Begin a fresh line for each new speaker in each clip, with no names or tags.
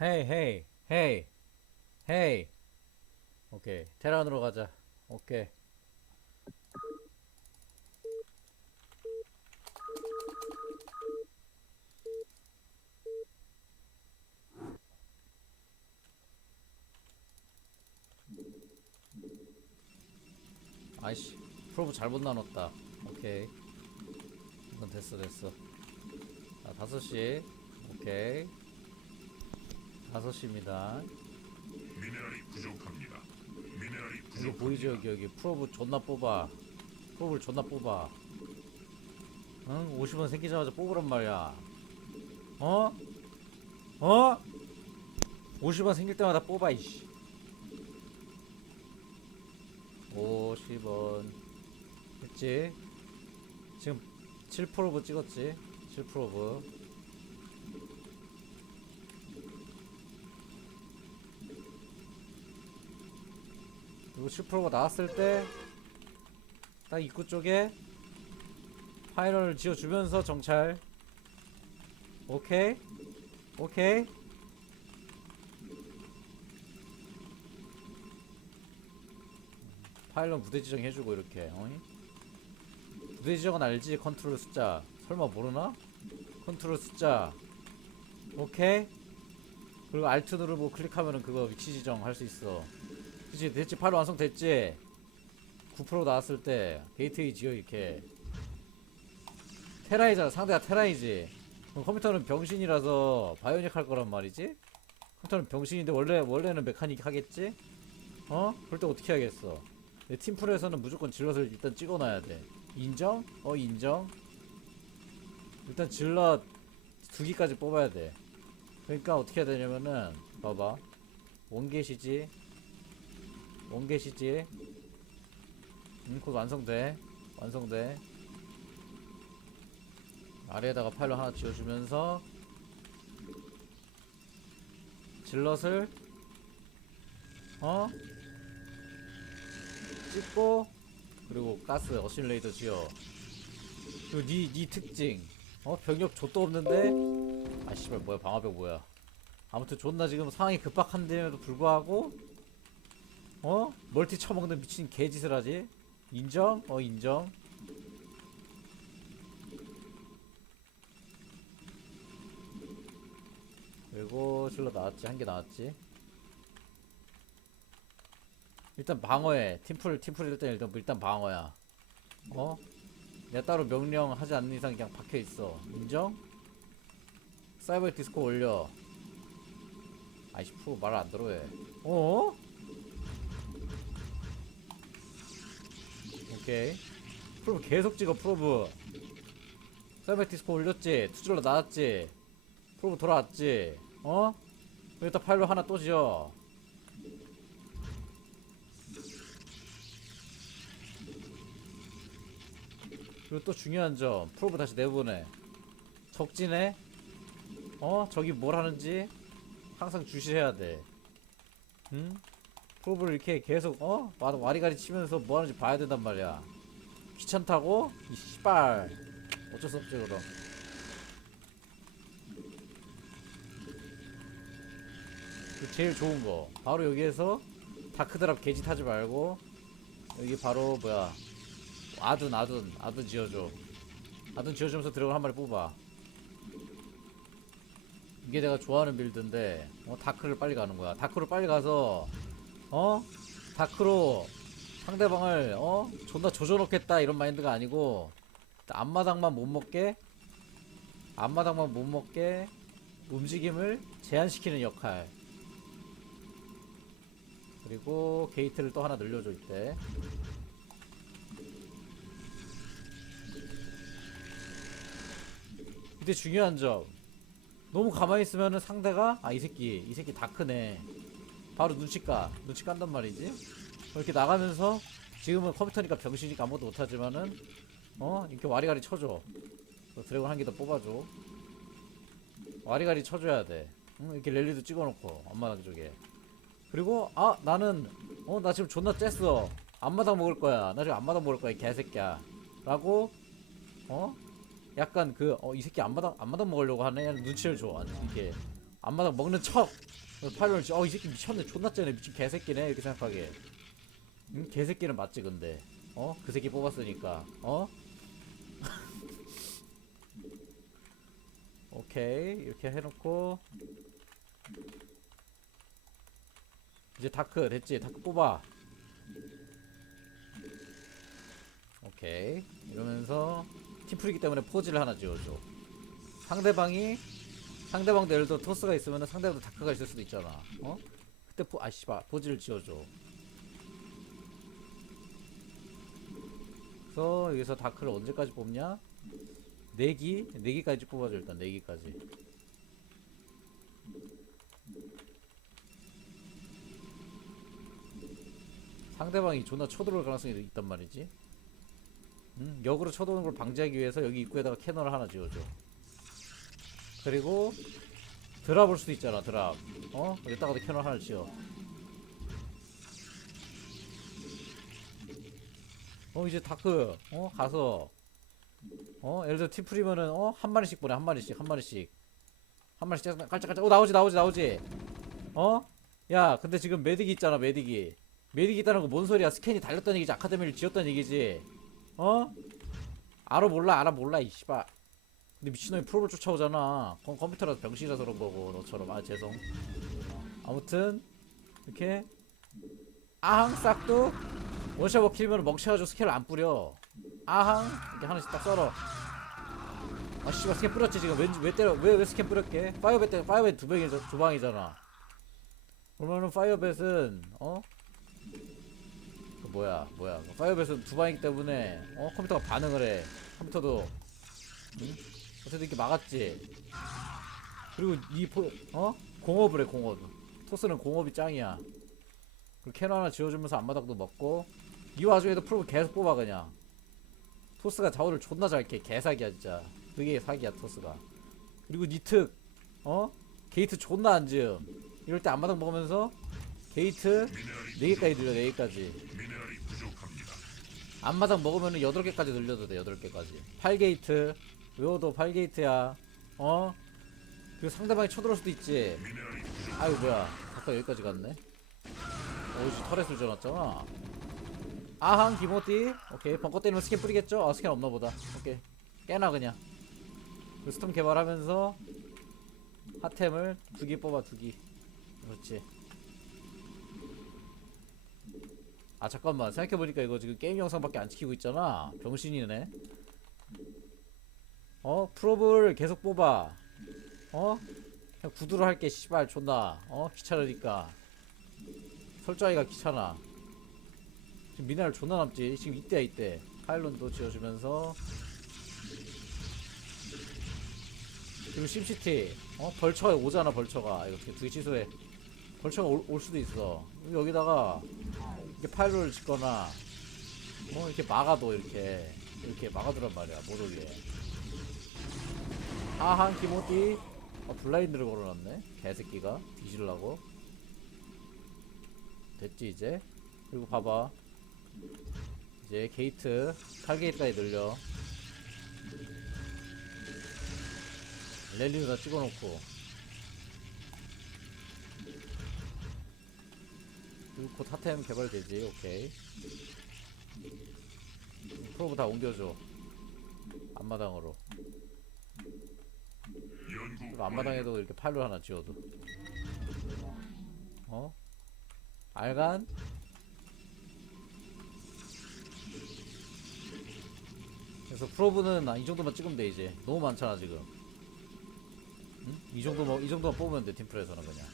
헤이 헤이 헤이 헤이 오케이. 테란으로 가자. 오케이. 아이씨 프로브 잘못 나눴다. 오케이. 이건 됐어 됐어. 자 5시. 오케이 5시입니다
미네랄이 부족합니다. 미네랄이
이거
부족.
보이죠 여기 여기 프로브 존나 뽑아 프로브를 존나 뽑아 응? 50원 생기자마자 뽑으란 말이야 어? 어? 50원 생길 때마다 뽑아 이씨 50원 했지 지금 7프로브 찍었지 7프로브 7%가 나왔을 때 딱 입구 쪽에 파이널을 지어주면서 정찰. 오케이. 오케이. 파일럿 부대 지정 해주고 이렇게 어이? 부대 지정은 알지? 컨트롤 숫자. 설마 모르나? 컨트롤 숫자. 오케이. 그리고 알트 누르고 클릭하면은 그거 위치 지정 할 수 있어 그치 됐지. 파일 완성됐지? 9% 나왔을 때 게이트웨이 지어 이렇게. 테라이잖아. 상대가 테라이지. 그럼 컴퓨터는 병신이라서 바이오닉 할 거란 말이지? 컴퓨터는 병신인데 원래 원래는 메카닉 하겠지? 어? 그럴 때 어떻게 하겠어? 내 팀플에서는 무조건 질럿을 일단 찍어놔야 돼. 인정? 어 인정? 일단 질럿 두 기까지 뽑아야 돼. 그러니까 어떻게 해야 되냐면은 봐봐. 원게시지 원게시지? 음, 곧 완성돼. 완성돼. 아래에다가 파일럿 하나 지어주면서 질럿을 어? 찍고 그리고 가스 어실레이터 지어 그리고 니, 니 특징. 어? 병력 좆도 없는데? 아 씨발 뭐야 방화벽 뭐야. 아무튼 존나 지금 상황이 급박한데도 불구하고 어? 멀티 쳐먹는 미친 개짓을 하지? 인정? 어 인정 그리고 실러 나왔지 한 개 나왔지 일단 방어해 팀플 팀플 일단 일단 일단 방어야 어? 내가 따로 명령하지 않는 이상 그냥 박혀있어 인정? 사이버 디스코 올려 아이씨 프로 말을 안 들어 해 어? 오케이. 프로브 계속 찍어 프로브. 사이버 디스코 올렸지? 투줄러 나왔지? 프로브 돌아왔지? 어? 여기다 파일로 하나 또 지어. 그리고 또 중요한 점 프로브 다시 내보내. 적진에 어? 저기 뭘 하는지 항상 주시해야 돼. 응? 프로브를 이렇게 계속 어? 와- 와리가리 치면서 뭐 하는지 봐야 된단 말이야. 귀찮다고? 이 씨발. 어쩔 수 없지 그럼. 그 제일 좋은 거. 바로 여기에서 다크드랍 타지 말고 여기 바로 뭐야? 아둔 아둔 아둔 지어줘. 아둔 지어주면서 드래곤 한 마리 뽑아. 이게 내가 좋아하는 빌드인데 어 다크를 빨리 가는 거야. 다크로 빨리 가서 어? 다크로 상대방을 어? 존나 조져놓겠다 이런 마인드가 아니고 앞마당만 못 먹게 앞마당만 못 먹게 움직임을 제한시키는 역할. 그리고 게이트를 또 하나 늘려줘 이때. 근데 중요한 점. 너무 가만히 있으면은 상대가 아 이 새끼 이 새끼 다 크네 바로 눈치 까 눈치 깐단 말이지. 이렇게 나가면서 지금은 컴퓨터니까 병신이니까 아무것도 못하지만은 어? 이렇게 와리가리 쳐줘. 또 드래곤 한 개 더 뽑아줘. 와리가리 쳐줘야 돼. 응? 이렇게 랠리도 찍어놓고 앞마당 쪽에. 그리고 아 나는 어 나 지금 존나 쬐어. 앞마당 먹을 거야. 나 지금 앞마당 먹을 거야 이 개새끼야. 라고 어? 약간 그 어 이 새끼 앞마당 앞마당 먹으려고 하네? 눈치를 줘 이렇게 앞마당 먹는 척. 파일런을 어이 새끼 미쳤네. 존나 째네. 미친 개새끼네. 이렇게 생각하게. 응? 개새끼는 맞지 근데. 어? 그 새끼 뽑았으니까. 어? 오케이. 이렇게 해놓고. 이제 다크. 됐지? 다크 뽑아. 오케이. 이러면서 팀플이기 때문에 포즈를 하나 지어줘. 상대방이 상대방도 예를 들어 토스가 있으면 상대방도 다크가 있을 수도 있잖아 어? 그때 포, 아 씨발 포즈를 지어줘 그래서 여기서 다크를 언제까지 뽑냐? 4기? 4기까지 뽑아줘 일단 4기까지 상대방이 존나 쳐들어올 가능성이 있단 말이지 음, 역으로 쳐들어오는 걸 방지하기 위해서 여기 입구에다가 캐널을 하나 지어줘 그리고 드랍 올 수도 있잖아 드랍. 어? 여기다가도 캐널 하나 지어. 어 이제 다크. 어 가서. 어 예를 들어 팀프리면은 어 한 마리씩 보내 한 마리씩 한 마리씩. 한 마리씩 깔짝- 깔짝깔짝. 어 나오지 나오지 나오지. 어 야 근데 지금 메딕이 있잖아 메딕이. 메딕이 있다는 거 뭔 소리야? 스캔이 달렸다는 얘기지? 아카데미를 지었다는 얘기지? 어? 알아 몰라 알아 몰라 이 씨발 근데 미친놈이 프로를 쫓아오잖아. 그건 컴퓨터라서 병신이라서 그런 거고 너처럼. 아 죄송. 아무튼 이렇게 아항 싹둑 원샷 먹히면 멍청해가지고 스킬을 안 뿌려. 아항 이렇게 하나씩 딱 썰어. 아 씨발 스캔 뿌렸지 지금. 왠지 왜 때려 왜 왜 스캔 뿌렸게? 파이어벳 때 파이어벳 두 방이 두 방이잖아. 그러면은 파이어벳은 어? 그 뭐야 뭐야. 그 파이어벳은 두 방이기 때문에 어? 컴퓨터가 반응을 해. 컴퓨터도 응? 어쨌든 이렇게 막았지. 그리고 이 포, 어? 공업을 해 공업. 토스는 공업이 짱이야. 그리고 캐논 하나 지어주면서 앞마당도 먹고 이 와중에도 프로브 계속 뽑아 그냥. 토스가 자원을 존나 잘 캐. 개사기야 진짜. 그게 사기야 토스가. 그리고 니특 어? 게이트 존나 안 지음. 이럴 때 앞마당 먹으면서 게이트
미네랄이
4개까지 늘려 4개까지.
미네랄이 부족합니다.
앞마당 먹으면은 8개까지 늘려도 돼 8개까지. 8게이트 외워도 8게이트야. 어? 그리고 상대방이 쳐들어올 수도 있지. 아유 뭐야. 아까 여기까지 갔네. 어이씨 터렛을 지어놨잖아. 아항 기모띠. 오케이. 벙커 때리면 스캔 뿌리겠죠? 아 스캔 없나 보다. 오케이. 깨나 그냥. 그 스톰 개발하면서 핫템을 두 개 뽑아 두기 그렇지. 아 잠깐만. 생각해보니까 이거 지금 게임 영상밖에 안 찍히고 있잖아. 병신이네 어? 프로브를 계속 뽑아. 어? 그냥 구두로 할게 씨발 존나. 어 귀찮으니까. 설정하기가 귀찮아. 지금 미네랄 존나 남지. 지금 이때야 이때. 파일론도 지어주면서. 그리고 심시티. 어 벌처가 오잖아 벌처가. 이거 두개 취소해. 벌처가 올, 올 수도 있어. 여기다가 이렇게 파일론을 짓거나 뭐 이렇게 막아도 이렇게. 이렇게 막아두란 말이야 못 오게 아한 기모띠. 어, 블라인드를 걸어놨네. 개새끼가. 뒤질라고. 됐지 이제? 그리고 봐봐. 이제 게이트 8게이트까지 늘려. 랠리도 다 찍어놓고. 그리고 곧 핫템 개발되지 오케이. 프로브 다 옮겨줘. 앞마당으로 그리고 앞마당에도 이렇게 팔로 하나 지어도 어? 알간? 그래서 프로브는 아, 이 정도만 찍으면 돼 이제 너무 많잖아 지금 응? 이 정도만 이 정도만 뽑으면 돼 팀플에서는 그냥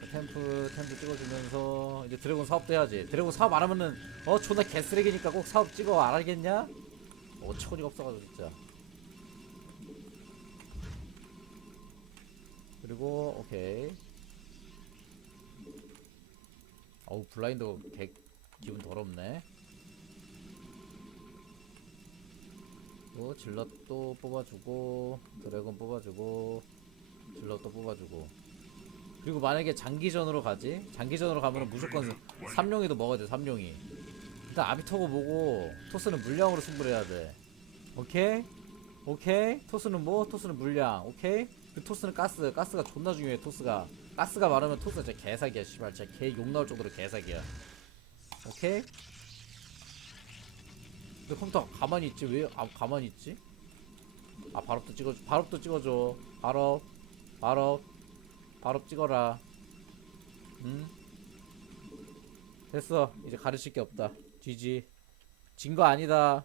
그 템프 템프 찍어주면서 이제 드래곤 사업도 해야지 드래곤 사업 안 하면은 어 존나 개쓰레기니까 꼭 사업 찍어 안 알겠냐? 어처구니가 없어가지고 진짜 오케이. 어우 블라인드 개 기분 더럽네. 또 질럿도 뽑아주고 드래곤 뽑아주고 질럿도 뽑아주고. 그리고 만약에 장기전으로 가지? 장기전으로 가면은 무조건 삼룡이도 먹어야 돼 삼룡이. 일단 아비토고 보고 토스는 물량으로 승부를 해야 돼. 오케이? 오케이? 토스는 뭐? 토스는 물량. 오케이 그 토스는 가스 가스가 존나 중요해 토스가. 가스가 많으면 토스는 진짜 개사기야 씨발. 진짜 개 욕 나올 정도로 개사기야. 오케이? 근데 컴퓨터 가만히 있지? 왜 아, 가만히 있지? 아 발업도 찍어줘 발업도 찍어줘. 발업 발업. 발업 찍어라. 응? 됐어. 이제 가르칠 게 없다. GG 진거 아니다